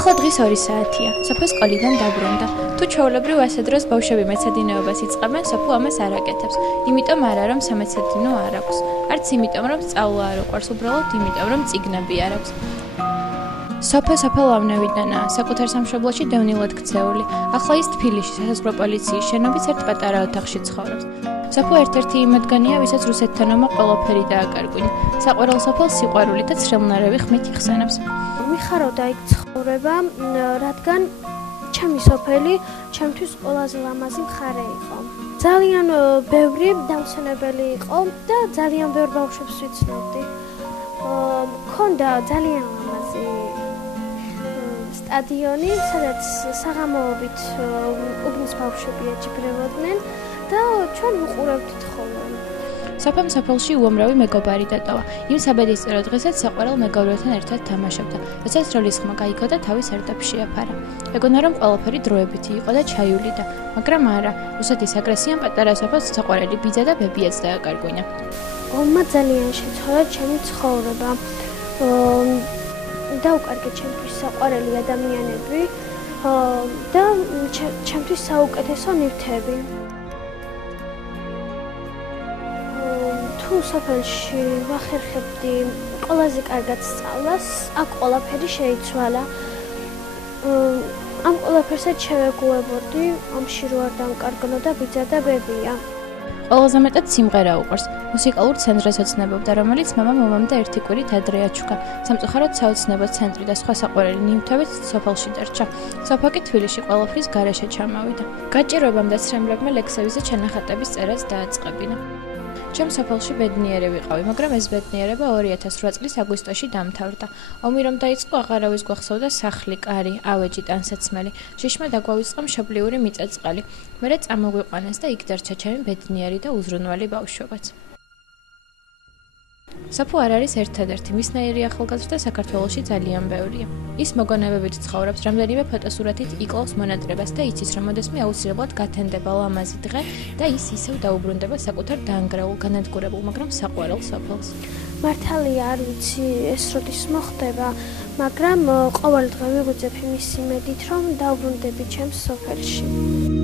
ახლა დღის 2 საათია. სოფო სკოლიდან დაბრუნდა. თუ ჩვეულებრივ ასე დროს ბავშვები მეცადინეობას იწყებენ, სოფო ამას არ აკეთებს. იმიტომ არა, რომ სამეცადინეო არ აქვს. არც იმიტომ, რომ სწავლა არ უყვარს, უბრალოდ იმიტომ, რომ წიგნები არ აქვს. სოფო ლავნევიდანაა, საკუთარ სამშობლოში დევნილად ქცეული. ახლა ის თბილისში სასაზღვრო პოლიციის შენობის ერთ პატარა ოთახში ცხოვრობს. სოფო ერთ-ერთი იმათგანია, ვისაც რუსეთთან ომმა ყველაფერი დააკარგვინა. საყვარელ სოფელს სიყვარული და ცრემლნარევი ხმით იხსენებს. მიხარობდა იქ ცხოვრება, რადგან ჩემი სოფელი ჩემთვის ყველაზე ლამაზი მხარე იყო. ძალიან ბევრი დამსვენებელი იყო და ძალიან ბევრ ბავშვებს ვიცნობდი. მქონდა ძალიან ლამაზი სტადიონი, სადაც საღამოობით უბნის ბავშვები ეჯიბრებოდნენ და ჩვენ ვუყურებდით ხოლმე. სოფომ სოფელში უამრავი მეგობარი დატოვა. იმ საბედისწერო დღესაც საყვარელ მეგობრებთან ერთად თამაშობდა. როდესაც როლის ხმა გაიქო და თავის სარდაფში შეაფარა. ეგონა რომ ყველაფერი დროებითი იყო და ჩაივლიდა, მაგრამ არა, რუსეთის აგრესიამ პატარა სოფელს საყვარელი ბიძა და ბებიაც დააკარგვინა. ომმა ძალიან შეცვალა ჩემი ცხოვრება. დაუკარგე ჩემთვის საყვარელი ადამიანები და ჩემთვის საუკეთესო ნივთები. თუ სოფელში ვახერხებდი ყველაზე კარგად სწავლას, აქ ყველაფერი შეიცვალა. ამ ყველაფერსაც შევეგუებოდი, ომში რო არ დამკარგნოდა ბიძა და ბებია. ყველაზე მეტად სიმღერა უყვარს. მუსიკალურ ცენტრს ოცნებობდა, რომელიც მამამ-მომამ და ერთი კვირით ადრე აჩუქა. სამწუხაროდ საოცნებო ცენტრი და სხვა საყვარელი ნივთებიც სოფელში დარჩა. სოფო კი თბილისში ყველაფრის გარეშე ჩამოვიდა. გაჭირვებამ და ცრემლებმა ლექსების ჩანახატების წერას დააწყებინა. ჩემ სოფელში ბედნიერი ვიყავი, მაგრამ ეს ბედნიერება 2008 წლის აგვისტოში დამთავრდა. ომი რომ დაიწყო, აღარავის გვახსოვდა სახლი, კარი, ავეჯი, ტანსაცმელი. შიშმა დაგვავიწყა მშობლიური მიწა-წყალი. მერე წამოგვიყვანეს და იქ დარჩა ჩემი ბედნიერი და უზრუნველი ბავშვობაც. სოფო არ არის ერთადერთი, მისნაირი ახალგაზრდა საქართველოში ძალიან ბევრია. ის მოგონებებით ცხოვრობს, რამდენიმე ფოტოსურათით იკლავს მონატრებას და იცის, რომ ოდესმე აუცილებლად გათენდება ლამაზი დღე და ის ისევ დაუბრუნდება საკუთარ დაანგრეულ, განადგურებულ, მაგრამ საყვარელ სოფელს. მართალია არ ვიცი ეს როდის მოხდება, მაგრამ ყოველ დღე ვიღვიძებ იმის იმედით, რომ დავბრუნდები ჩემს სოფელში.